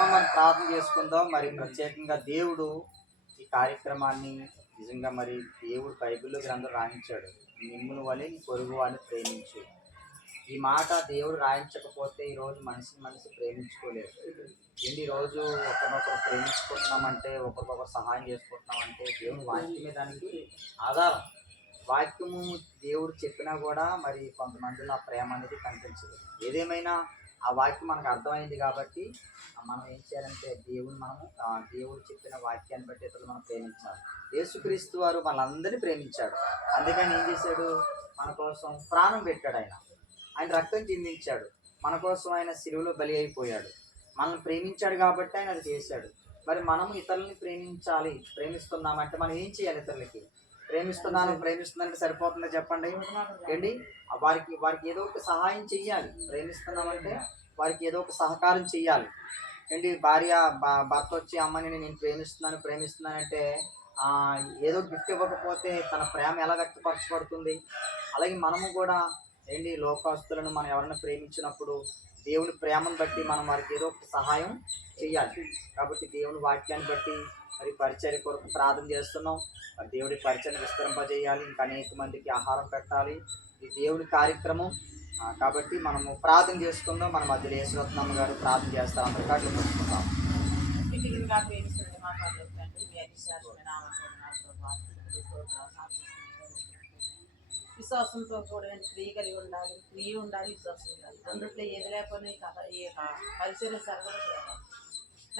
మనం ప్రార్థన చేసుకుందాం. మరి ప్రత్యేకంగా దేవుడు ఈ కార్యక్రమాన్ని నిజంగా మరి దేవుడు బైబిల్లో గ్రంథం రాయించాడు. నిమ్మును వలె నీ పొరుగు వాడిని ప్రేమించు. ఈ మాట దేవుడు రాయించకపోతే ఈరోజు మనిషి ప్రేమించుకోలేదు. ఏంటి ఈరోజు ఒకరినొకరు ప్రేమించుకుంటున్నామంటే, ఒకరికొకరు సహాయం చేసుకుంటున్నామంటే దేవుని వాక్యమే దానికి ఆధారం. వాక్యము దేవుడు చెప్పినా కూడా మరి కొంతమందిలో ఆ ప్రేమ అనేది కనిపించదు. ఏదేమైనా ఆ వాక్యం మనకు అర్థమైంది కాబట్టి మనం ఏం చేయాలంటే దేవుడు చెప్పిన వాక్యాన్ని బట్టి ఇతరులు మనం ప్రేమించాలి. యేసుక్రీస్తు వారు మనందరినీ ప్రేమించాడు. అందుకని ఏం చేశాడు? మన కోసం ప్రాణం పెట్టాడు. ఆయన రక్తం చిందించాడు. మన కోసం ఆయన సిలువలో బలి అయిపోయాడు. మనల్ని ప్రేమించాడు కాబట్టి ఆయన అది చేశాడు. మరి మనం ఇతరులని ప్రేమిస్తున్నామంటే మనం ఏం చేయాలి? ఇతరులకి ప్రేమిస్తున్నానంటే సరిపోతుందా చెప్పండి? ఏంటి వారికి ఏదో ఒక సహాయం చెయ్యాలి. ప్రేమిస్తున్నామంటే వారికి ఏదో ఒక సహకారం చెయ్యాలి. ఏంటి భర్త వచ్చి అమ్మని నేను ప్రేమిస్తున్నానంటే ఏదో గిఫ్ట్ ఇవ్వకపోతే తన ప్రేమ ఎలా వ్యక్తపరచబడుతుంది? అలాగే మనము కూడా ఏంటి లోకస్తులను మనం ఎవరైనా ప్రేమించినప్పుడు దేవుని ప్రేమను బట్టి మనం వారికి ఏదో ఒక సహాయం చెయ్యాలి. కాబట్టి దేవుని వాక్యాన్ని బట్టి మరి పరిచర్య కొరకు ప్రార్థన చేస్తున్నాం. మరి దేవుడి పరిచర్యను విస్తరింపజేయాలి. ఇంకా అనేక మందికి ఆహారం పెట్టాలి. ఇది దేవుడి కార్యక్రమం కాబట్టి మనము ప్రార్థన చేసుకుందాం. మన మధ్యలో యేసురత్నమ్మ గారు ప్రార్థన చేస్తాం. అందరికీ అట్లా పెట్టుకుందాం. విశ్వాసంతో కూడా క్రియ కలిగి ఉండాలి. క్రియ ఉండాలి, విశ్వాసం ఉండాలి. అందుట్లో ఏది లేకపోయినా ఈ పరిచర్య సరఫరా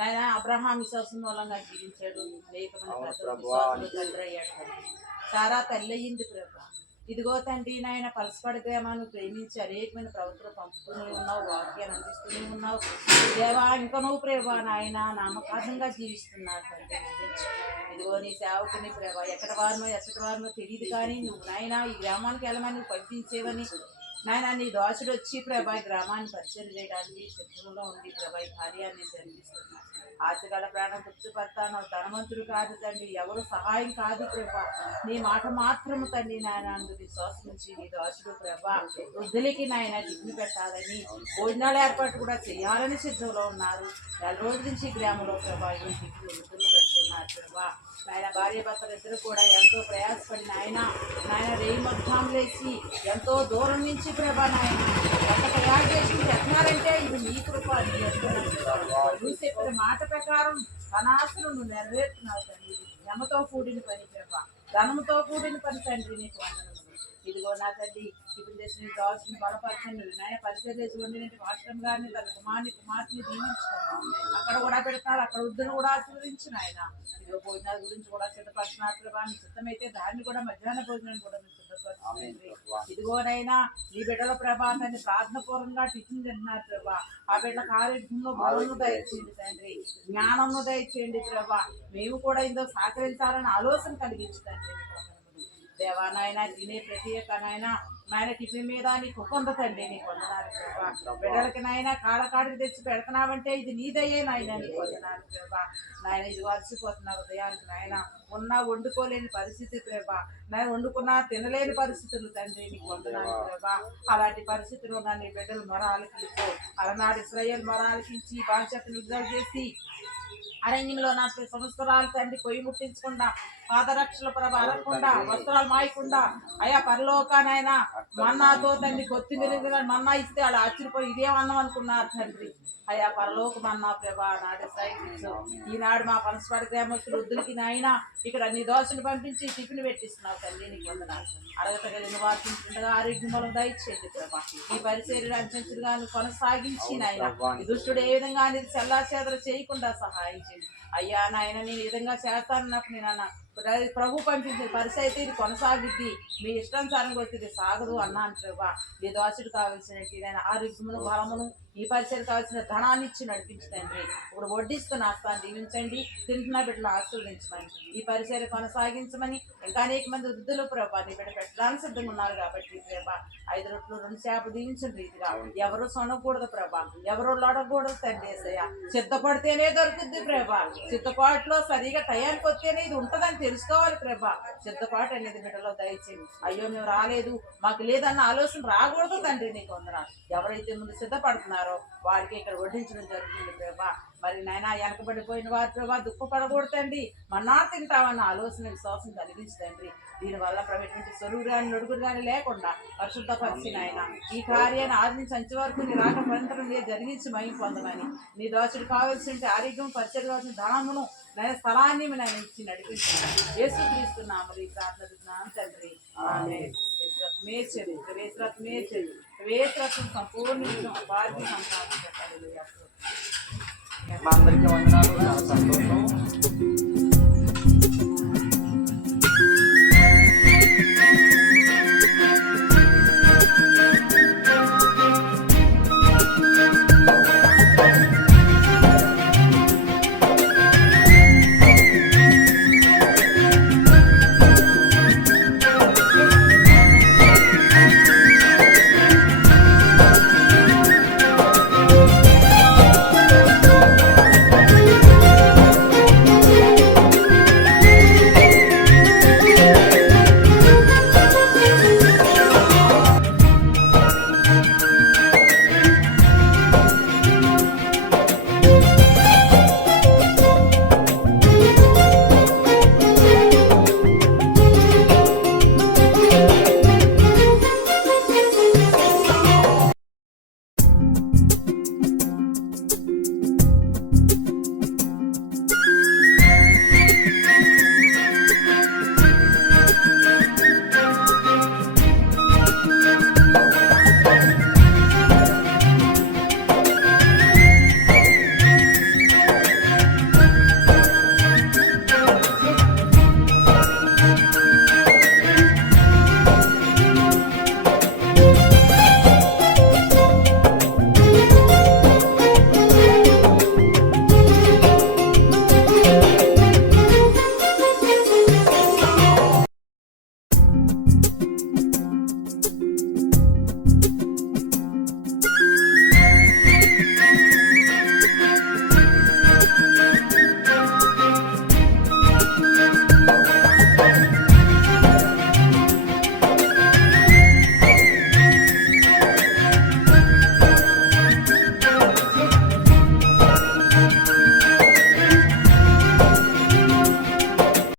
ఆయన అబ్రహాం విశ్వాసం మూలంగా జీవించాడు. అనేకమంది తండ్రి అయ్యాడు. సారా తల్లి అయ్యింది ప్రభా. ఇదిగో తండ్రి నాయన పలసపడి గ్రామాన్ని ప్రేమించి అనేకమైన ప్రభుత్వం పంపుతూనే ఉన్నావు, వాక్యాన్ని అందిస్తూనే ఉన్నావు దేవా. ఇంకా నువ్వు ప్రభా నాయన నామకార్థంగా జీవిస్తున్నారు తండ్రి. ఇదిగో నీ సేవకుని ప్రభా ఎక్కడి వారినో తెలియదు కానీ నువ్వు నాయన ఈ గ్రామానికి వెళ్ళమని నువ్వు పంపించేవని నాయన నీ దోషుడు వచ్చి ప్రభా గ్రామాన్ని పరిచయం చేయడానికి శత్రువులో ఉండి ప్రభా ఈ కార్యాన్ని జరిగిస్తున్నాను. ఆశగల ప్రాణం తృప్తిపడతాను. ధనవంతుడు కాదు తండ్రి, ఎవరు సహాయం కాదు ప్రభా. నీ మాట మాత్రము తండ్రి నాయన విశ్వాసం నుంచి నీ దోషుడు ప్రభా వృద్ధులకి నాయన దిగులు పెట్టాలని భోజనాల ఏర్పాటు కూడా చేయాలని సిద్ధంలో ఉన్నారు. 4 రోజుల నుంచి గ్రామంలో ప్రభా వృద్ధులు పెడుతున్నారు ప్రభా. నాయన భార్య భర్తలు ఇద్దరు కూడా ఎంతో ప్రయాసపడి నాయన రేయి మొత్తం లేచి ఎంతో దూరం నుంచి ప్రభా నాయన ఎంత ప్రయాసం చేసి చెప్తున్నారంటే ఇది నీ కృప. నువ్వు చెప్పిన మాట ప్రకారం అనాశను నువ్వు నెరవేరుతున్నావు తండ్రి. శ్రమతో కూడిన పని ప్రభా, ధనంతో కూడిన పని తండ్రి. నీకు వందనములు. ఇదిగో నా తండ్రి ఇప్పుడు చేసిన కావాల్సిన బలపరచండి నాయన. పరిచయం చేసి వండినట్టు మాస్టర్ గారిని తన కుమార్తెని దీవించుకున్నాను. అక్కడ కూడా పెడతారు, అక్కడ వృద్ధులు కూడా ఆశీర్వదించిన ఆయన. ఇదిగో భోజనాల గురించి కూడా సిద్ధపడుతున్నారు ప్రభా. నీ సిద్ధమైతే దాన్ని కూడా మధ్యాహ్న భోజనాన్ని కూడా మీరు సిద్ధపరుస్తుంది. ఇదిగోనైనా నీ బిడ్డల ప్రభా తండ్రి ప్రార్థన పూర్వంగా టిఫిన్ తింటున్నారు ప్రభా. ఆ బిడ్డలకు ఆరోగ్యంలో బలంను దయచేయండి తండ్రి, జ్ఞానంను దయచేయండి ప్రభా. మేము కూడా ఇందులో సహకరించాలని ఆలోచన కలిగించండి దేవా. నాయన తినే ప్రతి ఒక్క నాయన టిఫిన్ మీద నీకు పొందతండి. నీకు వందనాలు ప్రభా. బిడ్డలకి నాయన కాళ్ళకాడికి తెచ్చి పెడుతున్నావంటే ఇది నీదయ్యే నాయన. నీకు వందనాలు ప్రభా. నాయన ఇది వలసిపోతున్నారు ఉదయానికి నాయన. ఉన్నా వండుకోలేని పరిస్థితి ప్రభా. నాయన వండుకున్నా తినలేని పరిస్థితులు తండ్రి. నీకు వందనాలు ప్రభా. అలాంటి పరిస్థితుల్లో నన్ను బిడ్డలు మొరాలకించు. అలనాడు ఇశ్రాయేలు మొరాలకించి బాధ్యతను విడుదల చేసి అరణ్యంలో నా సంవత్సరాలు తండ్రి పొయ్యి ముట్టించకుండా, పాదరక్షల ప్రభ అరగకుండా, వస్త్రాలు మాయకుండా అయా పరలోకానైనా మన్నాతో తండ్రి కొత్తిమీర మన్నా ఇస్తే వాళ్ళు ఆశ్చర్యపోయి ఇదేమన్నాం అనుకున్నారు తండ్రి. అయా పరలోక మన్నా ప్రభా నాడే సైకిల్స్ ఈనాడు మా పనసపాడు గ్రామస్తులు వృద్ధులకి నాయన ఇక్కడ నీ దోషను పంపించి టిఫిన్ పెట్టిస్తున్నావు తల్లి. నీకు వందనాలు. అడగతగలిగిన వాటిగా ఆరోగ్యం బలం దయచేయండి ప్రభా. ఈ పరిచర్యలు అంచెంచులుగా కొనసాగించి నాయన ఈ దుష్టుడు ఏ విధంగా అనేది చెల్లాచెదర చేయకుండా సహాయం చేయండి అయ్యా. నాయన నేను ఈ విధంగా చేస్తానన్నప్పుడు నేను ప్రభు పంపించిన పరిస్థితి అయితే ఇది కొనసాగిద్ది, మీ ఇష్టానుసారంగా వచ్చి ఇది సాగదు అన్నాను ప్రభా. ఈ దోషుడు కావాల్సినట్టు నేను ఆరోగ్యమును బలమును ఈ పరిచయం కావాల్సిన ధనాన్ని ఇచ్చి నడిపించండి. ఇప్పుడు వడ్డిస్తున్న ఆస్థాన్ని దీవించండి. తింటున్న బిడ్డలు ఆశీర్వదించమని ఈ పరిచయం కొనసాగించమని ఇంకా అనేక మంది వృద్ధులు ప్రభా నీ బిడ్డ పెట్టడానికి సిద్ధంగా ఉన్నారు కాబట్టి ప్రభా 5 రొట్టెలు 2 చేపలు దీవించిన రీతిగా ఎవరు సొనకూడదు ప్రభా, ఎవరు లొడకూడదు తండ్రి. ఏసయ్య సిద్ధపడితేనే దొరుకుద్ది ప్రభా. సిద్ధపాటులో సరిగా టయానికి వస్తేనే ఇది ఉంటుందని తెలుసుకోవాలి ప్రభా. సిద్ధపాటు అనేది బిడ్డలో దయచేయండి. అయ్యో మేము రాలేదు మాకు లేదన్న ఆలోచన రాకూడదు తండ్రి. నీకు వందనాలు. ఎవరైతే ముందు సిద్ధపడుతున్నారో ఉన్నారో వారికి ఇక్కడ వడ్డించడం జరుగుతుంది ప్రభా. మరి నాయన వెనకబడిపోయిన వారి ప్రభా దుఃఖపడకూడదండి, మన్నా తింటామన్న ఆలోచన విశ్వాసం కలిగించదండి. దీనివల్ల ఎటువంటి స్వరూరాన్ని నడుగురాని లేకుండా పరిశుద్ధపరిచిన ఆయన ఈ కార్యాన్ని ఆది నుంచి అంచె వరకు నీ రాక నిరంతరం జరిగించి మహిమ పొందమని, నీ దోచుడు కావాల్సిన ఆరోగ్యం పరిచయం కావాల్సిన ధనమును నేను స్థలాన్ని నేను ఇచ్చి నడిపించాను. యేసుక్రీస్తున్నాము ఈ ప్రార్థన తండ్రి. ఆమేన్. మేర్చది వేసరత్ మేర్చది వేసరత్వం సంపూర్ణ భారతీయ సంతానం. మా అందరికీ వందనాలు. చాలా సంతోషం.